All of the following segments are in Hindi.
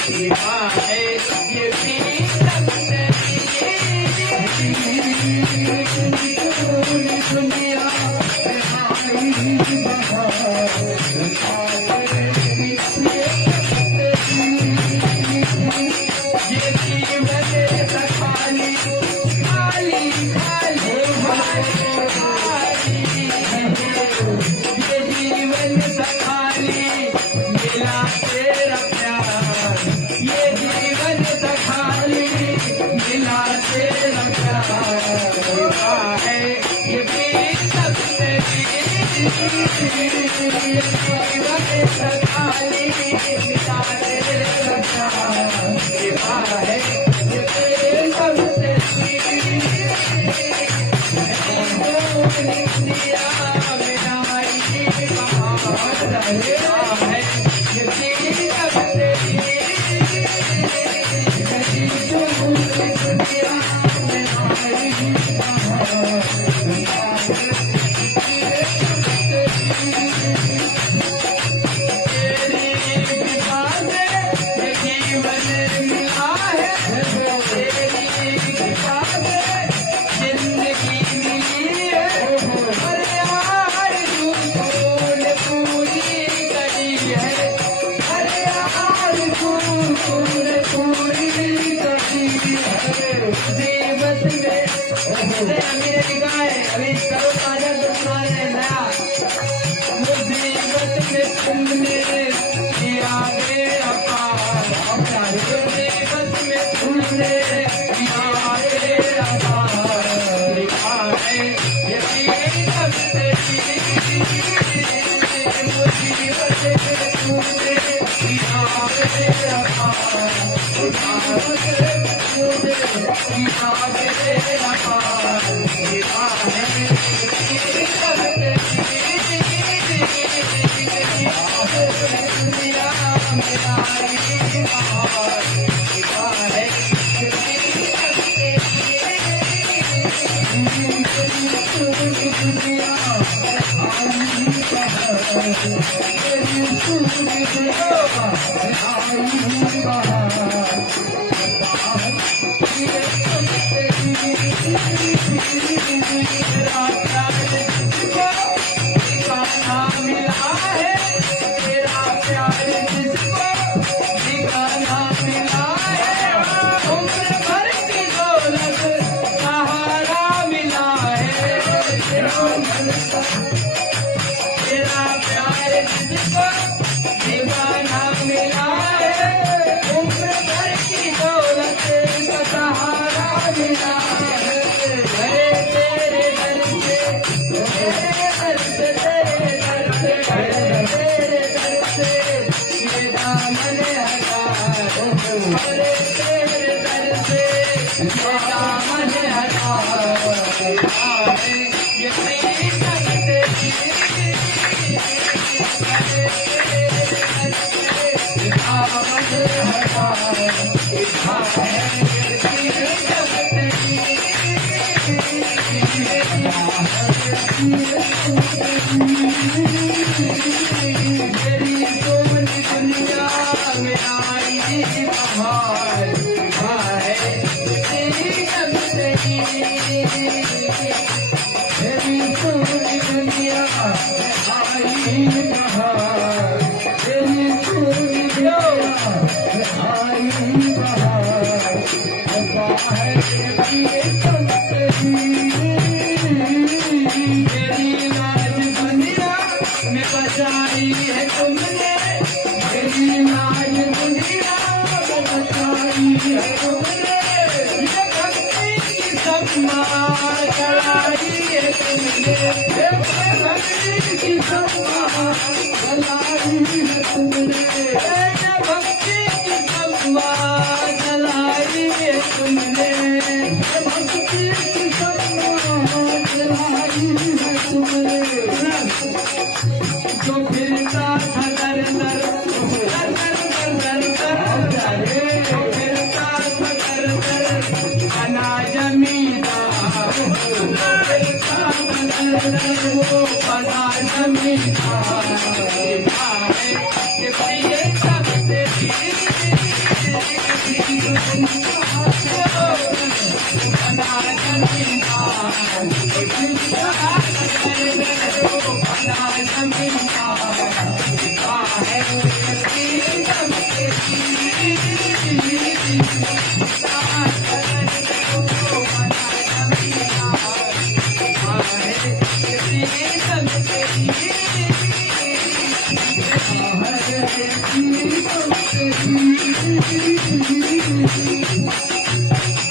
Thank you.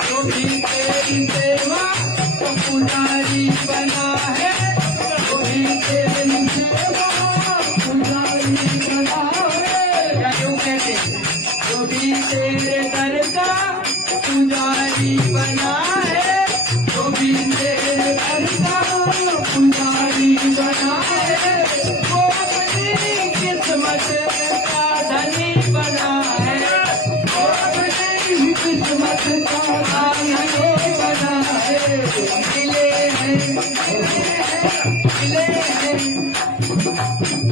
जो भी तेरी सेवा तो पुजारी बना है, जो भी तेरी सेवा पुजारी बना है। क्या यूं कहते, जो भी तेरे दर का पुजारी बना है, जो भी तेरे दर का पुजारी बना है, वो अपनी किस्मत का धनी बना है, वो अपनी किस्मत का धनी बना है। मिले हैं, मिले हैं,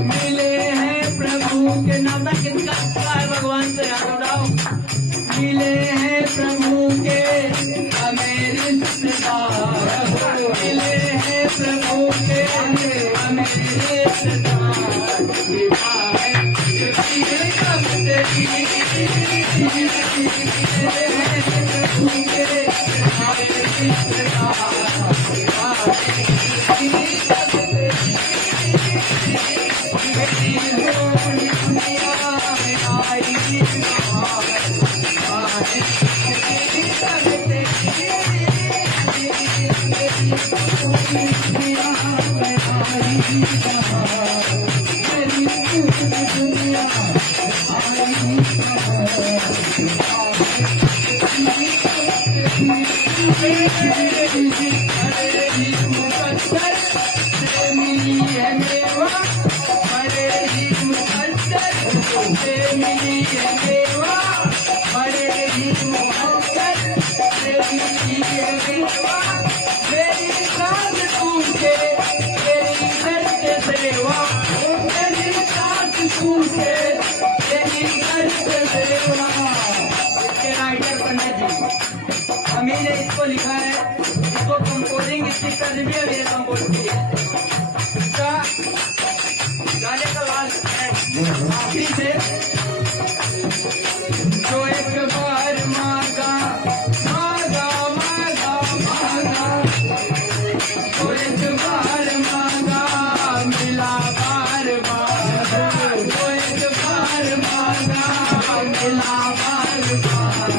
मिले हैं प्रभु के नाम का। कितना है भगवान से याद उड़ाओ। मिले हैं प्रभु के हमें रिश्तेदार, मिले हैं प्रभु के हमें रिश्तेदार। हमने इसको लिखा है, इसको कंपोजिंग इसकी कर भी है, कंपोज की है। इसका गाने का वाल है आखिरी से, जो एक बार मांगा मांगा मांगा मांगा, जो एक बार मांगा मिला बार बार, जो एक बार मांगा मिला बार बार।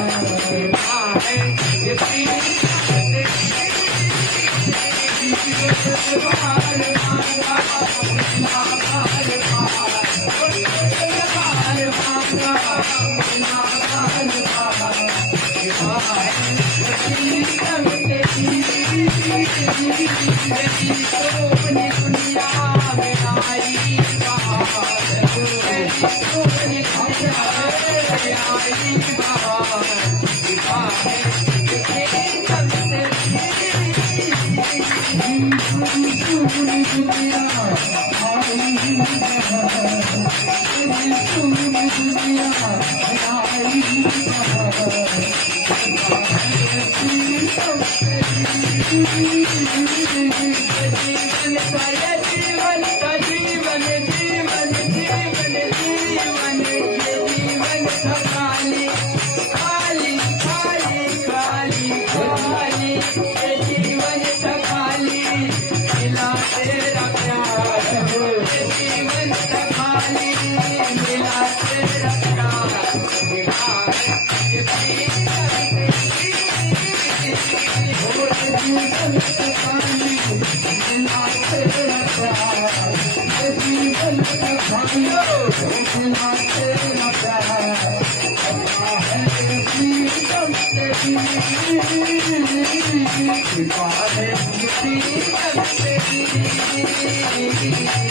Bye.